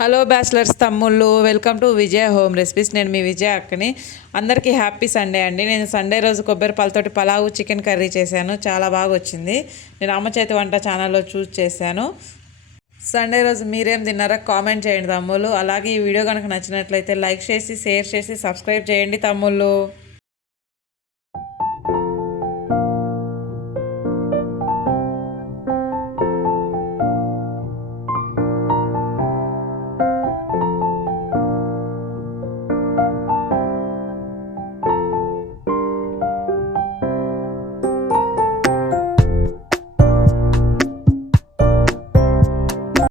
Hello bachelors తమ్ముళ్ళు, welcome to Vijaya home recipes. నేను మీ విజయ అక్కని. అందరికీ హ్యాపీ సండే అండి. నేను సండే రోజు కొబ్బరి పాలతోటి పలావు చికెన్ కర్రీ చేశాను. చాలా బాగా వచ్చింది. నేను అమ్మ చేతి వంట ఛానల్లో చూస్ చేశాను. సండే రోజు మీరేం తిన్నారో కామెంట్ చేయండి తమ్ముళ్ళు. అలాగే ఈ వీడియో కనుక నచ్చినట్లయితే లైక్ చేసి, షేర్ చేసి, సబ్స్క్రైబ్ చేయండి తమ్ముళ్ళు.